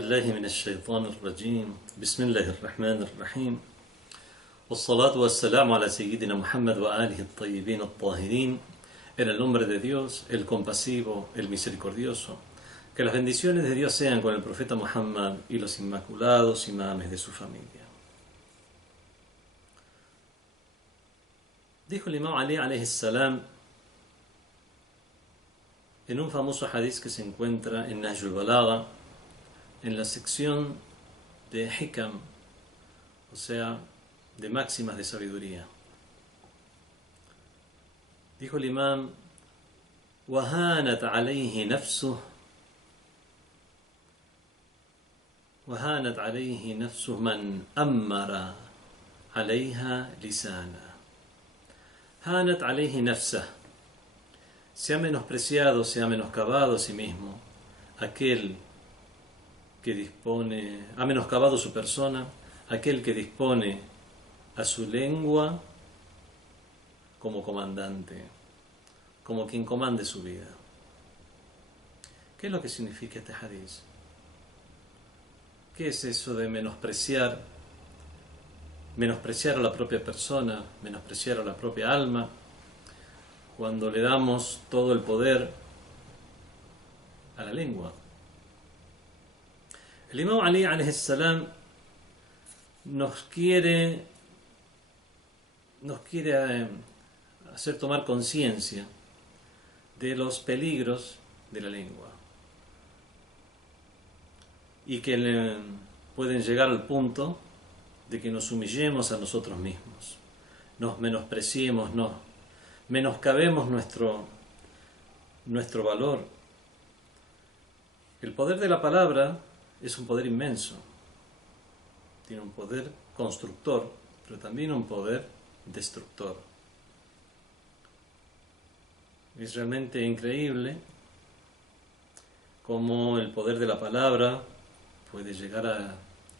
بالله من الشيطان الرجيم بسم الله الرحمن الرحيم والصلاة والسلام على سيدنا Muhammad وآله الطيبين الطاهرين. En el nombre de Dios, el compasivo, el misericordioso. Que las bendiciones de Dios sean con el profeta Muhammad y los inmaculados imames de su familia. Dijo el imam Ali alayhi salam en un famoso hadith que se encuentra en Nahjul Balagha, en la sección de Hikam, o sea, de máximas de sabiduría. Dijo el imam: وَهَانَتْ عَلَيْهِ نَفْسُهُ مَنْ أَمَّرَ عَلَيْهَا لِسَانًا. هَانَتْ عَلَيْهِ نَفْسَهُ. Se ha menospreciado, se ha menoscabado a sí mismo aquel que dispone, ha menoscabado su persona, aquel que dispone a su lengua como comandante, como quien comande su vida. ¿Qué es lo que significa este hadith? ¿Qué es eso de menospreciar a la propia persona, menospreciar a la propia alma, cuando le damos todo el poder a la lengua? El imam Ali alayhi salam nos quiere hacer tomar conciencia de los peligros de la lengua y que pueden llegar al punto de que nos humillemos a nosotros mismos, nos menospreciemos, nos menoscabemos nuestro valor. El poder de la palabra es un poder inmenso, tiene un poder constructor, pero también un poder destructor. Es realmente increíble cómo el poder de la palabra puede llegar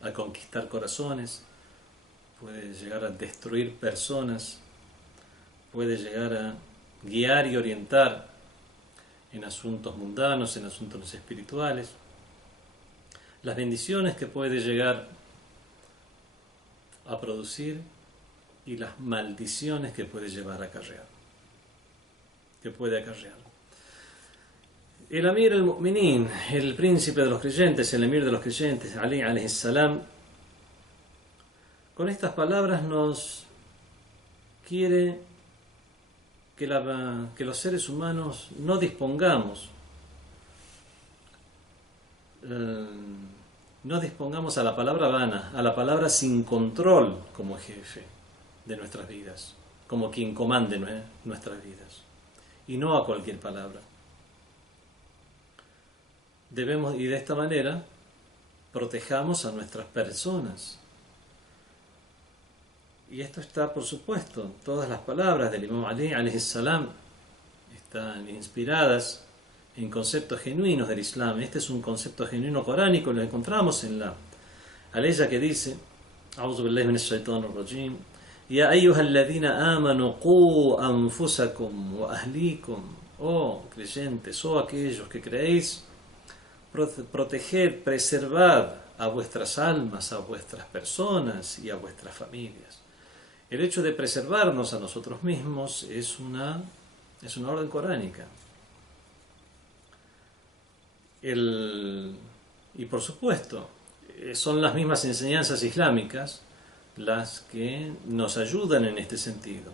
a conquistar corazones, puede llegar a destruir personas, puede llegar a guiar y orientar en asuntos mundanos, en asuntos espirituales. Las bendiciones que puede llegar a producir y las maldiciones que puede llevar a acarrear. El Amir al-Mu'minin, el príncipe de los creyentes, el Emir de los creyentes, Ali alayhi salam, con estas palabras nos quiere que los seres humanos no dispongamos a la palabra vana, a la palabra sin control como jefe de nuestras vidas, como quien comande nuestras vidas, y no a cualquier palabra. Y de esta manera protejamos a nuestras personas. Y esto está, por supuesto, todas las palabras del imam Ali alayhi salam están inspiradas en conceptos genuinos del Islam. Este es un concepto genuino coránico, lo encontramos en la aleya que dice: A'udhu billahi minash shaitanir rajim, Ya ayyuhalladhina amanu qu anfusakum wa ahlikum. Oh creyentes, oh aquellos que creéis, proteged, preservad a vuestras almas, a vuestras personas y a vuestras familias. El hecho de preservarnos a nosotros mismos es una orden coránica. Y por supuesto, son las mismas enseñanzas islámicas las que nos ayudan en este sentido.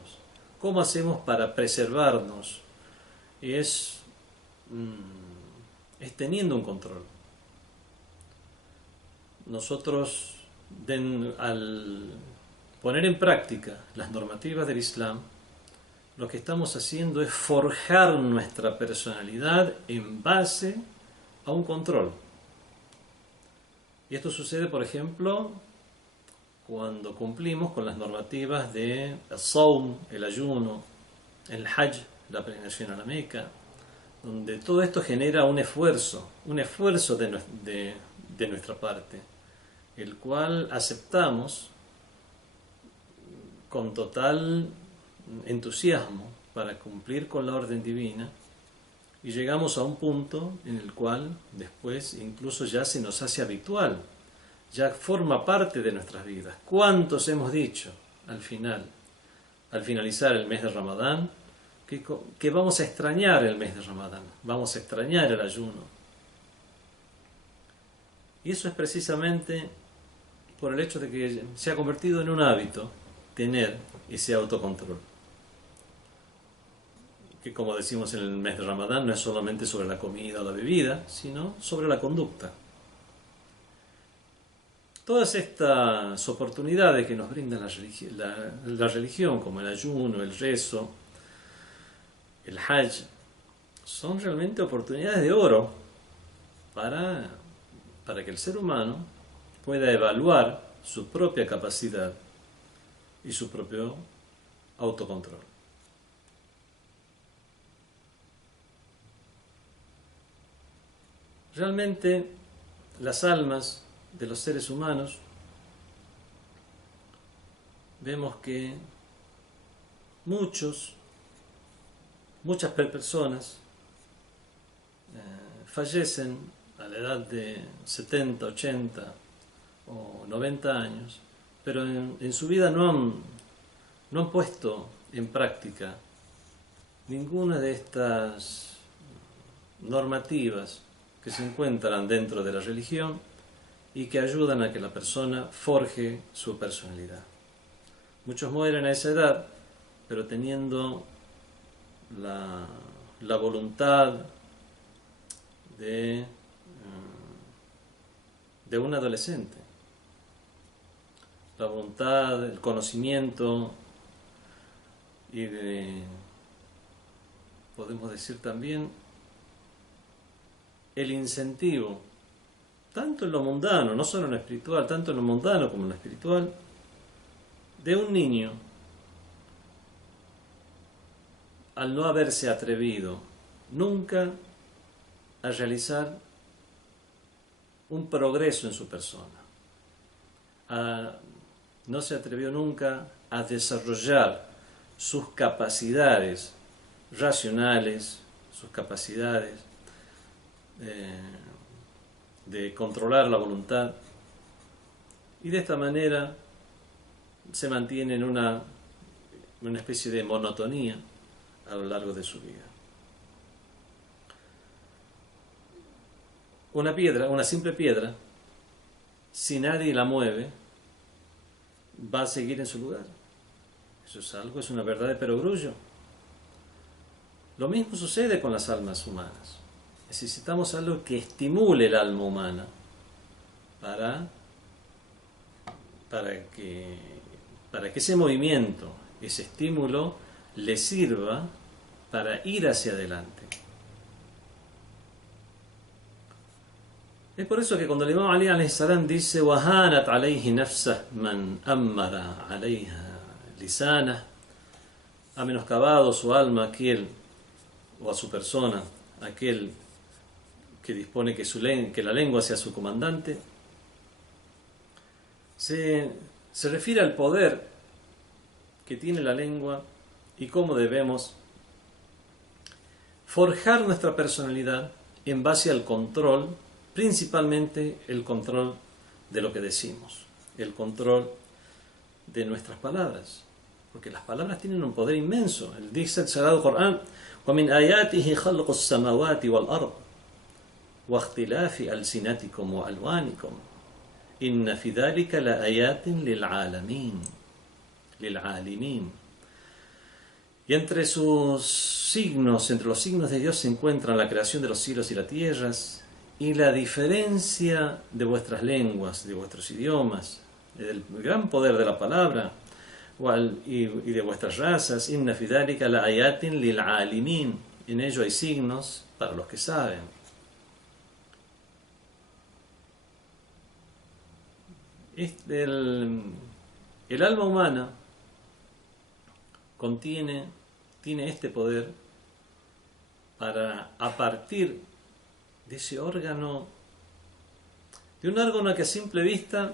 ¿Cómo hacemos para preservarnos? Es teniendo un control. Nosotros, al poner en práctica las normativas del Islam, lo que estamos haciendo es forjar nuestra personalidad en base a un control. Y esto sucede, por ejemplo, cuando cumplimos con las normativas de el Sawm, el ayuno, el Hajj, la peregrinación a la Meca, donde todo esto genera un esfuerzo de nuestra parte, el cual aceptamos con total entusiasmo para cumplir con la orden divina Y llegamos a un punto en el cual después incluso ya se nos hace habitual, ya forma parte de nuestras vidas. ¿Cuántos hemos dicho al finalizar el mes de Ramadán, que vamos a extrañar el mes de Ramadán, vamos a extrañar el ayuno? Y eso es precisamente por el hecho de que se ha convertido en un hábito tener ese autocontrol. Que, como decimos en el mes de Ramadán, no es solamente sobre la comida o la bebida, sino sobre la conducta. Todas estas oportunidades que nos brinda la religión, como el ayuno, el rezo, el hajj, son realmente oportunidades de oro para que el ser humano pueda evaluar su propia capacidad y su propio autocontrol. Realmente las almas de los seres humanos, vemos que muchas personas fallecen a la edad de 70, 80 o 90 años, pero en su vida no han puesto en práctica ninguna de estas normativas que se encuentran dentro de la religión y que ayudan a que la persona forje su personalidad. Muchos mueren a esa edad, pero teniendo la voluntad de un adolescente, la voluntad, el conocimiento y podemos decir también, el incentivo, tanto en lo mundano, no solo en lo espiritual, tanto en lo mundano como en lo espiritual, de un niño, al no haberse atrevido nunca a realizar un progreso en su persona, no se atrevió nunca a desarrollar sus capacidades racionales, sus capacidades de controlar la voluntad, y de esta manera se mantiene en una especie de monotonía a lo largo de su vida. Una simple piedra, si nadie la mueve, va a seguir en su lugar. Eso es una verdad de perogrullo. Lo mismo sucede con las almas humanas. Necesitamos algo que estimule el alma humana para que ese movimiento, ese estímulo, le sirva para ir hacia adelante. Es por eso que cuando el Imam Ali alayhi salam dice وَهَانَتْ عَلَيْهِ نَفْسَهْ مَنْ أَمَّرَ عَلَيْهَا لِسَانَهْ, ha menoscabado su alma aquel, o a su persona, aquel que dispone que la lengua sea su comandante, se refiere al poder que tiene la lengua y cómo debemos forjar nuestra personalidad en base al control, principalmente el control de lo que decimos, el control de nuestras palabras, porque las palabras tienen un poder inmenso. Dice el Sagrado Corán: وَمِنْ آيَاتِهِ خَلْقُ السَّمَوَاتِ وَالْأَرْضِ وَاخْتِلَافِ أَلْسِنَتِكُمْ وَأَلْوَانِكُمْ إِنَّ فِي ذَلِكَ لَآيَاتٍ لِلْعَالِمِينَ. Y entre los signos de Dios se encuentran la creación de los cielos y las tierras, y la diferencia de vuestras lenguas, de vuestros idiomas, el gran poder de la palabra y de vuestras razas. Inna fi dhalika la ayatin lil alimin. En ello hay signos para los que saben. El alma humana tiene este poder para, a partir de ese órgano, de un órgano que a simple vista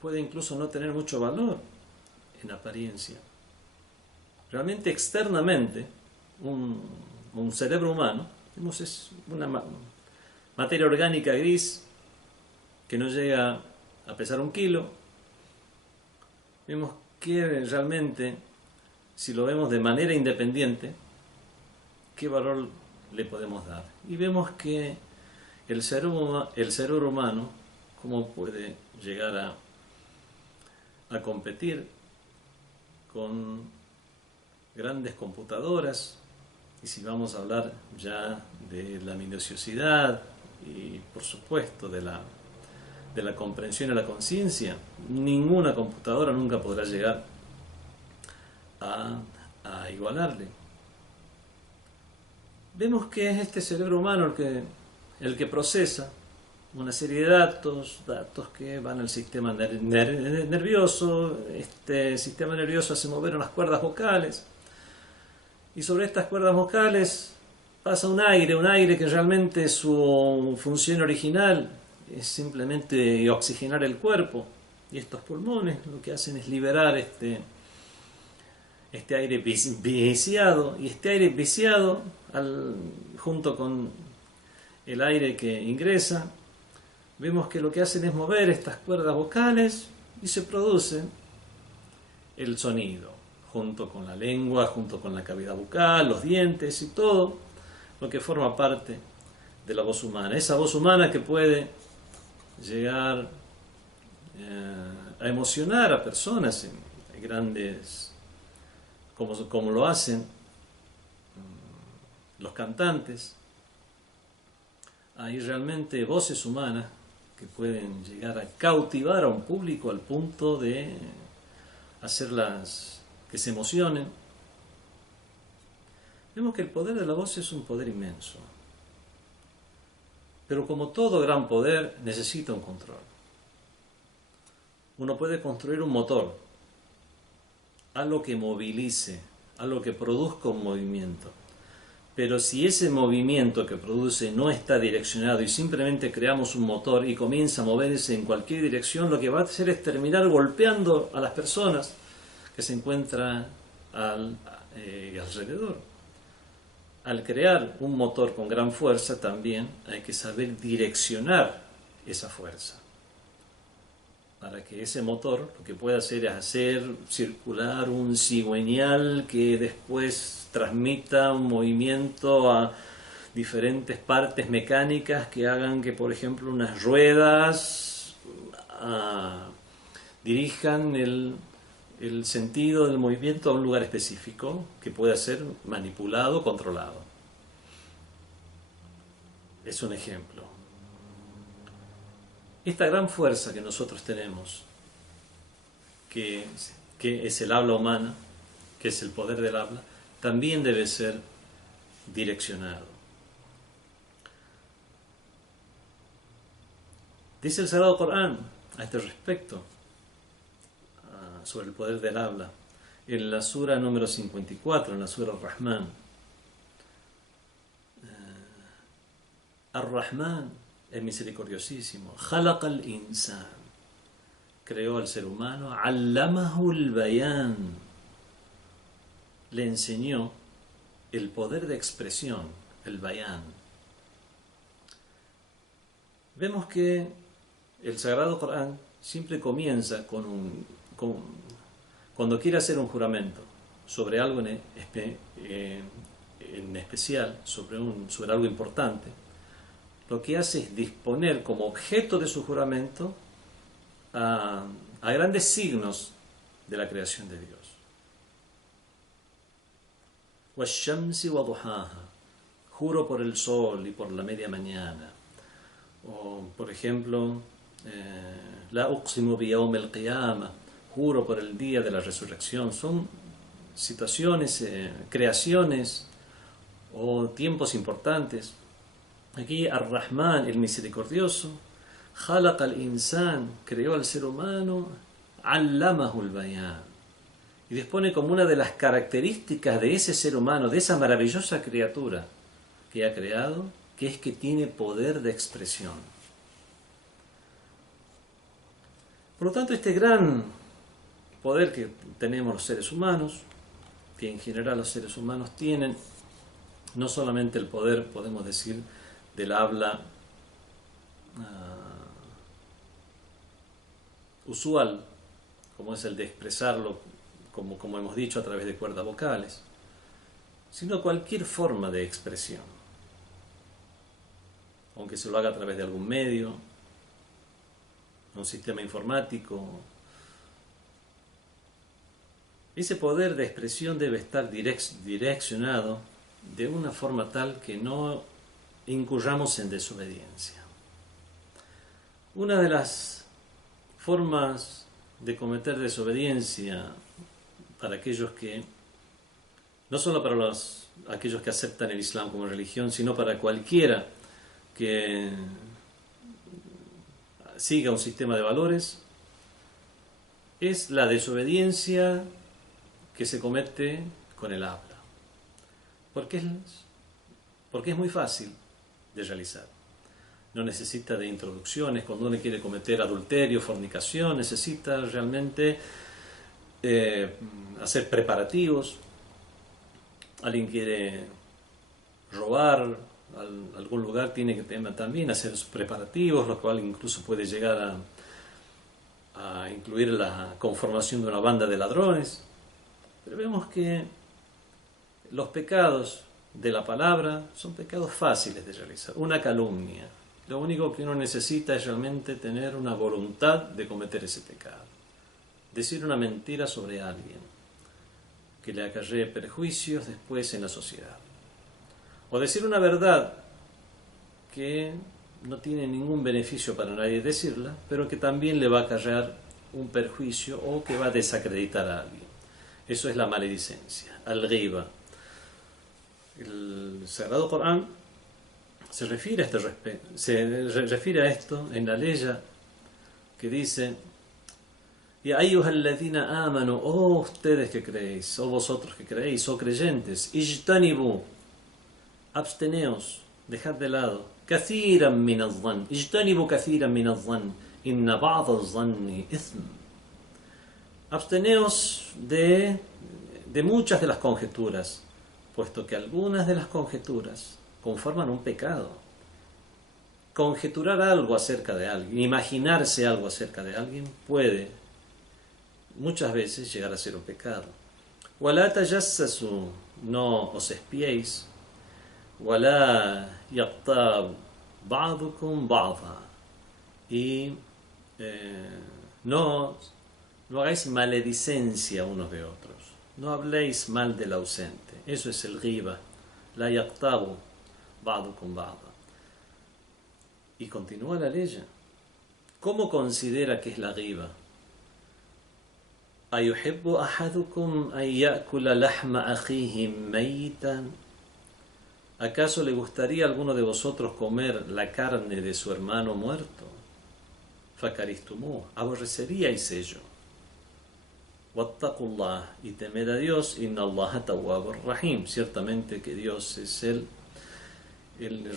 puede incluso no tener mucho valor en apariencia. Realmente externamente, un cerebro humano, vemos es una materia orgánica gris que no llega a pesar 1 kilo. Vemos que realmente, si lo vemos de manera independiente, qué valor le podemos dar. Y vemos que el cerebro humano, cómo puede llegar a competir con grandes computadoras. Y si vamos a hablar ya de la minuciosidad y por supuesto de la comprensión y la conciencia, ninguna computadora nunca podrá llegar a igualarle. Vemos que es este cerebro humano el que procesa una serie de datos que van al sistema nervioso. Este sistema nervioso hace mover unas cuerdas vocales, y sobre estas cuerdas vocales pasa un aire que realmente su función original es simplemente oxigenar el cuerpo, y estos pulmones lo que hacen es liberar este aire viciado, y este aire viciado junto con el aire que ingresa, vemos que lo que hacen es mover estas cuerdas vocales y se produce el sonido, junto con la lengua, junto con la cavidad bucal, los dientes y todo lo que forma parte de la voz humana. Esa voz humana que puede llegar a emocionar a personas en grandes, como lo hacen los cantantes. Hay realmente voces humanas que pueden llegar a cautivar a un público al punto de hacerlas que se emocionen. Vemos que el poder de la voz es un poder inmenso, pero como todo gran poder necesita un control. Uno puede construir un motor, algo que movilice, algo que produzca un movimiento, pero si ese movimiento que produce no está direccionado y simplemente creamos un motor y comienza a moverse en cualquier dirección, lo que va a hacer es terminar golpeando a las personas que se encuentran alrededor. Al crear un motor con gran fuerza también hay que saber direccionar esa fuerza, para que ese motor lo que pueda hacer es hacer circular un cigüeñal que después transmita un movimiento a diferentes partes mecánicas que hagan que, por ejemplo, unas ruedas dirijan el sentido del movimiento a un lugar específico que pueda ser manipulado, controlado. Es un ejemplo. Esta gran fuerza que nosotros tenemos, que es el habla humana, que es el poder del habla, también debe ser direccionado. Dice el Sagrado Corán a este respecto, sobre el poder del habla, en la sura número 54, en la sura Ar-Rahman. Ar-Rahman es misericordiosísimo. Khalaqa al-insan, creó al ser humano. Allamahu al-bayan, le enseñó el poder de expresión, el bayan. Vemos que el Sagrado Corán siempre comienza cuando quiere hacer un juramento sobre algo en especial, sobre algo importante, lo que hace es disponer como objeto de su juramento a grandes signos de la creación de Dios. وَالشَّمْسِ وَضُحَاهَا, juro por el sol y por la media mañana. O, por ejemplo, la uqsimu biyawm al-qiyamah, juro por el día de la resurrección. Son situaciones, creaciones o tiempos importantes. Aquí Ar-Rahman, el misericordioso, Khalaqa al-insan, creó al ser humano, Allamahu al-bayan, y dispone como una de las características de ese ser humano, de esa maravillosa criatura que ha creado, que es que tiene poder de expresión. Por lo tanto, este gran poder que tenemos los seres humanos, que en general los seres humanos tienen, no solamente el poder, podemos decir, del habla usual, como es el de expresarlo, como hemos dicho, a través de cuerdas vocales, sino cualquier forma de expresión, aunque se lo haga a través de algún medio, un sistema informático. Ese poder de expresión debe estar direccionado de una forma tal que no incurramos en desobediencia. Una de las formas de cometer desobediencia para aquellos que, no solo para aquellos que aceptan el Islam como religión, sino para cualquiera que siga un sistema de valores, es la desobediencia que se comete con el habla. Porque es muy fácil de realizar. No necesita de introducciones. Cuando uno quiere cometer adulterio, fornicación, necesita realmente hacer preparativos. Alguien quiere robar algún lugar, tiene que también hacer sus preparativos, lo cual incluso puede llegar a incluir la conformación de una banda de ladrones. Pero vemos que los pecados de la palabra son pecados fáciles de realizar. Una calumnia. Lo único que uno necesita es realmente tener una voluntad de cometer ese pecado. Decir una mentira sobre alguien que le acarree perjuicios después en la sociedad. O decir una verdad que no tiene ningún beneficio para nadie decirla, pero que también le va a acarrear un perjuicio o que va a desacreditar a alguien. Eso es la maledicencia, al-ghiba. El Sagrado Corán se refiere a esto en la ley que dice: Ya ayyuhalladhina amanu, oh ustedes que creéis, oh vosotros que creéis, oh creyentes, ijtanibu, absteneos, dejad de lado, kathiran min adh-dhann, ijtanibu kathiran min adh-dhann, inna ba'd adh-dhanni ithm. Absteneos de muchas de las conjeturas, puesto que algunas de las conjeturas conforman un pecado. Conjeturar algo acerca de alguien, imaginarse algo acerca de alguien, puede muchas veces llegar a ser un pecado. وَلَا تَجَسَّسُوا, no os espiéis. وَلَا يَغْتَابْ بَعْضُكُمْ بَعْضًا, y no hagáis maledicencia unos de otros. No habléis mal del ausente. Eso es el ghiba. La yaqtabu ba'dukum ba'da. Y continúa la ley. ¿Cómo considera que es la ghiba? ¿Ayuhibbu ahadukum an ya'kula lahma akhihi maytan? ¿Acaso le gustaría a alguno de vosotros comer la carne de su hermano muerto? Fakaristumu, aborreceríais ello. Wattaqullah, y temed a Dios, inna Allaha tawwabur rahim, ciertamente que Dios es el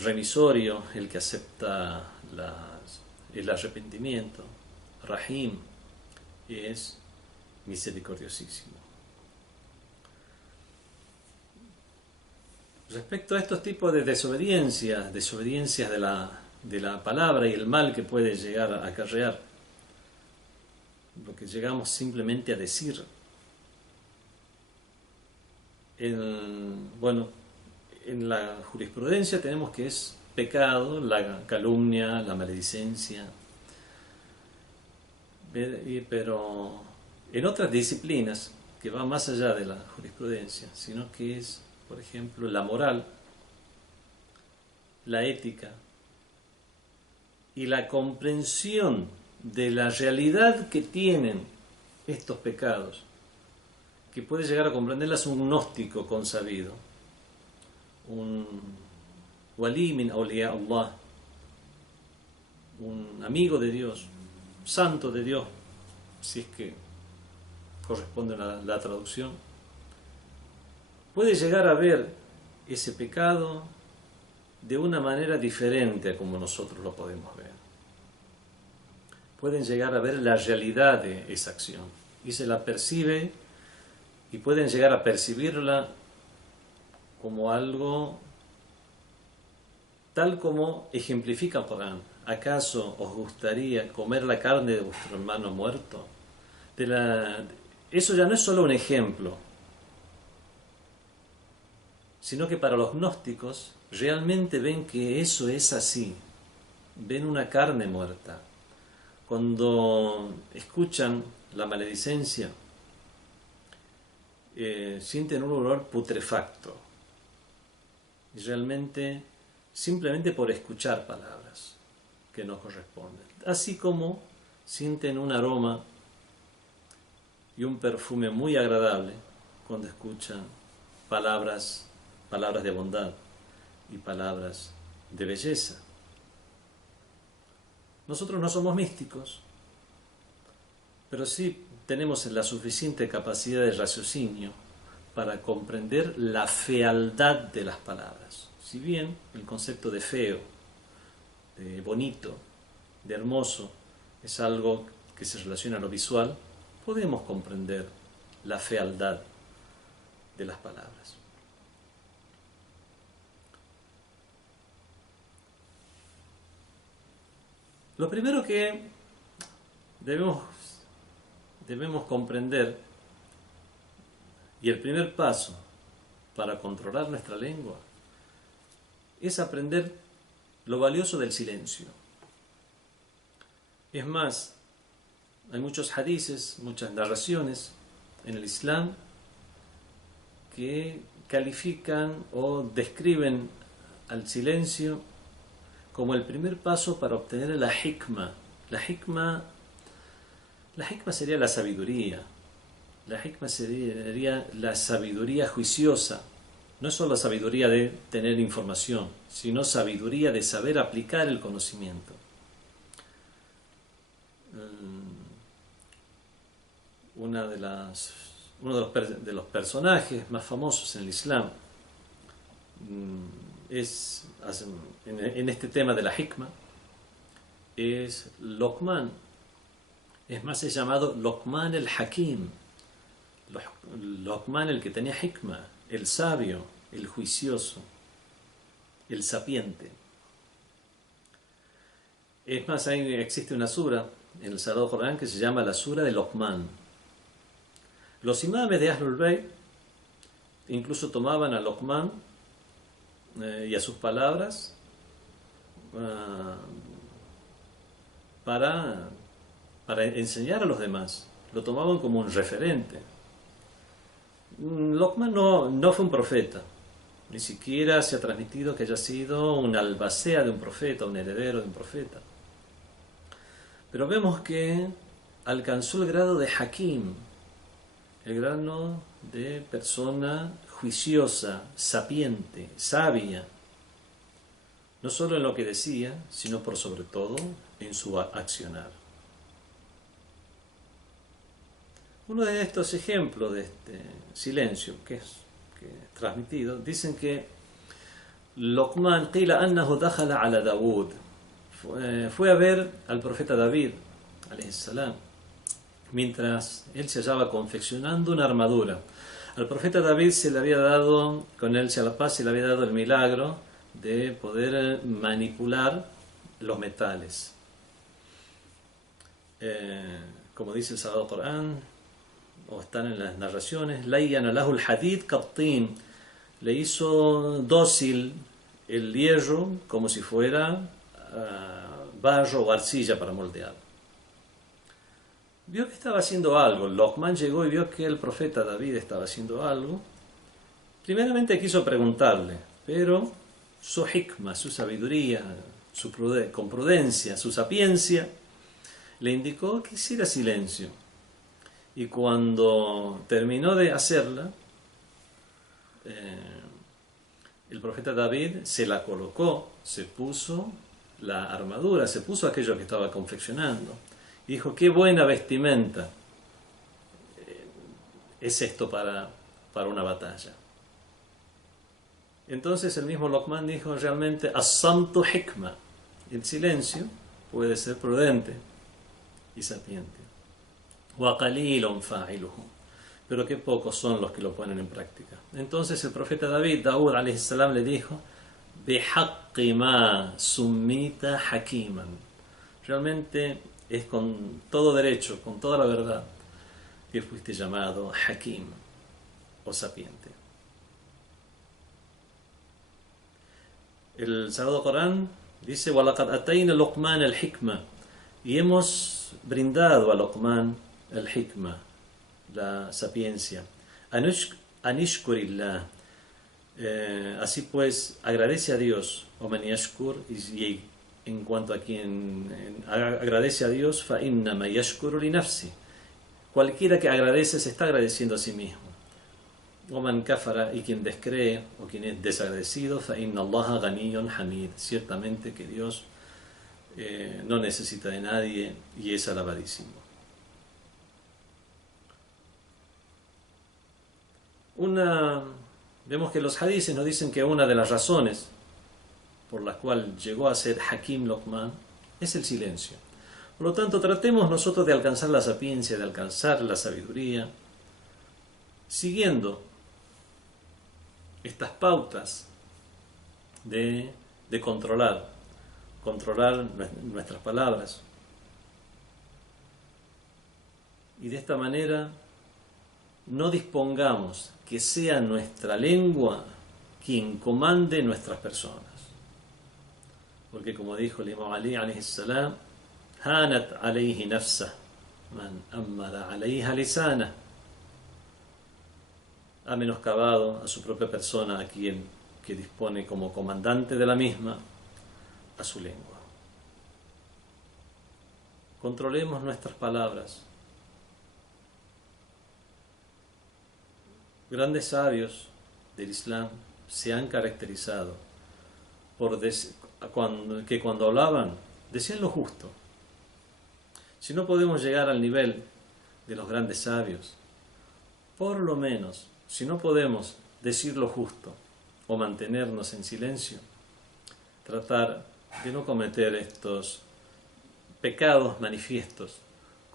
remisorio, el que acepta el arrepentimiento. Rahim es misericordiosísimo. Respecto a estos tipos de desobediencias de la palabra y el mal que puede llegar a acarrear, lo que llegamos simplemente a decir, en la jurisprudencia tenemos que es pecado la calumnia, la maledicencia, pero en otras disciplinas que va más allá de la jurisprudencia, sino que es, por ejemplo, la moral, la ética y la comprensión de la realidad que tienen estos pecados, que puede llegar a comprenderlas un gnóstico consabido, un wali min awliya Allah, un amigo de Dios, santo de Dios, si es que corresponde a la traducción, puede llegar a ver ese pecado de una manera diferente a como nosotros lo podemos ver. Pueden llegar a ver la realidad de esa acción y se la percibe, y pueden llegar a percibirla como algo tal como ejemplifica el Corán. ¿Acaso os gustaría comer la carne de vuestro hermano muerto? Eso ya no es solo un ejemplo, sino que para los gnósticos realmente ven que eso es así. Ven una carne muerta. Cuando escuchan la maledicencia, sienten un olor putrefacto. Y realmente, simplemente por escuchar palabras que no corresponden. Así como sienten un aroma y un perfume muy agradable cuando escuchan palabras de bondad y palabras de belleza. Nosotros no somos místicos, pero sí tenemos la suficiente capacidad de raciocinio para comprender la fealdad de las palabras. Si bien el concepto de feo, de bonito, de hermoso, es algo que se relaciona a lo visual, podemos comprender la fealdad de las palabras. Lo primero que debemos comprender, y el primer paso para controlar nuestra lengua, es aprender lo valioso del silencio. Es más, hay muchos hadices, muchas narraciones en el Islam que califican o describen al silencio como el primer paso para obtener la hikma. La hikma sería la sabiduría. La hikma sería la sabiduría juiciosa. No es solo la sabiduría de tener información, sino sabiduría de saber aplicar el conocimiento. Uno de los personajes más famosos en el Islam en este tema de la hikma es Luqman. Es más, es llamado Luqman el Hakim, Luqman el que tenía hikma, el sabio, el juicioso, el sapiente. Es más, ahí existe una sura en el Sagrado Corán que se llama la sura de Luqman. Los imames de Ahlul Bayt incluso tomaban a Luqman y a sus palabras para enseñar a los demás. Lo tomaban como un referente. Luqman no fue un profeta, ni siquiera se ha transmitido que haya sido un albacea de un profeta, un heredero de un profeta. Pero vemos que alcanzó el grado de Hakim, el grado de persona juiciosa, sapiente, sabia, no solo en lo que decía, sino por sobre todo en su accionar. Uno de estos ejemplos de este silencio que es transmitido, dicen que Luqman qila annahu dakhala ala Dawud, fue a ver al profeta David alayhi salam mientras él se hallaba confeccionando una armadura. Al profeta David se le había dado, con él sea la paz, se le había dado el milagro de poder manipular los metales. Como dice el Sagrado Corán, o están en las narraciones, layyana lahu al-hadid qattin, le hizo dócil el hierro como si fuera barro o arcilla para moldear. Vio que estaba haciendo algo. Luqman llegó y vio que el profeta David estaba haciendo algo. Primeramente quiso preguntarle, pero su hikma, su sabiduría, con prudencia, su sapiencia, le indicó que hiciera silencio. Y cuando terminó de hacerla, el profeta David se la colocó, se puso la armadura, se puso aquello que estaba confeccionando. Y dijo, qué buena vestimenta es esto para una batalla. Entonces el mismo Luqman dijo realmente, as-samtu hikma, el silencio puede ser prudente y sapiente. Wa qalilun fa'iluhu, pero que pocos son los que lo ponen en práctica. Entonces el profeta Daud alayhi salam, le dijo: "Bihaqqi ma summita hakiman". Realmente es con todo derecho, con toda la verdad, que fuiste llamado Hakim, o sapiente. El Sagrado Corán dice: "Walaqad atayna Luqman al-hikma", y hemos brindado a Luqman el-hikma, la sapiencia. Anishkurillah, así pues, agradece a Dios. O man yashkur, y en cuanto a quien agradece a Dios, fa innama yashkuru li nafsi, cualquiera que agradece se está agradeciendo a sí mismo. O man kafara, y quien descree o quien es desagradecido, fa inna Allaha ganiyyun hamid, ciertamente que Dios no necesita de nadie y es alabadísimo. Vemos que los hadices nos dicen que una de las razones por la cual llegó a ser Hakim Luqman es el silencio. Por lo tanto, tratemos nosotros de alcanzar la sapiencia, de alcanzar la sabiduría, siguiendo estas pautas de controlar nuestras palabras. Y de esta manera no dispongamos que sea nuestra lengua quien comande nuestras personas. Porque como dijo el Imam Ali alayhi salam: "Hanat alayhi nafsah man ammara alayha lisana", ha menoscabado a su propia persona a quien que dispone como comandante de la misma a su lengua. Controlemos nuestras palabras. Grandes sabios del Islam se han caracterizado por que cuando hablaban decían lo justo. Si no podemos llegar al nivel de los grandes sabios, por lo menos, si no podemos decir lo justo o mantenernos en silencio, tratar de no cometer estos pecados manifiestos,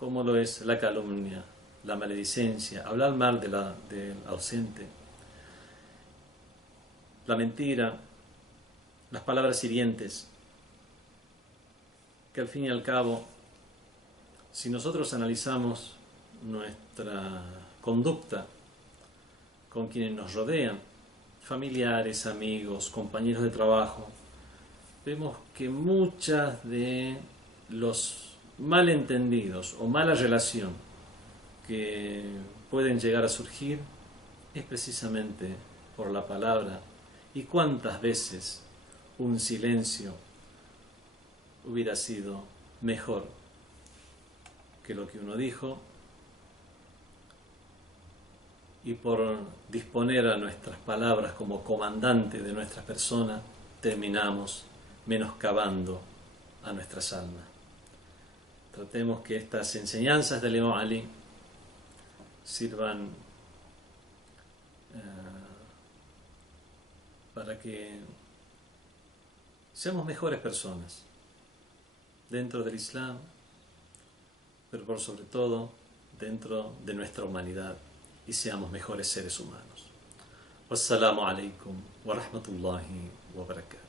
como lo es la calumnia, la maledicencia, hablar mal del ausente, la mentira, las palabras hirientes, que al fin y al cabo, si nosotros analizamos nuestra conducta con quienes nos rodean, familiares, amigos, compañeros de trabajo, vemos que muchas de los malentendidos o mala relación que pueden llegar a surgir es precisamente por la palabra. Y cuántas veces un silencio hubiera sido mejor que lo que uno dijo, y por disponer a nuestras palabras como comandante de nuestra persona terminamos menoscabando a nuestras almas. Tratemos que estas enseñanzas del Imam Ali sirvan para que seamos mejores personas dentro del Islam, pero por sobre todo dentro de nuestra humanidad, y seamos mejores seres humanos. Wassalamu alaikum wa rahmatullahi wa barakatuh.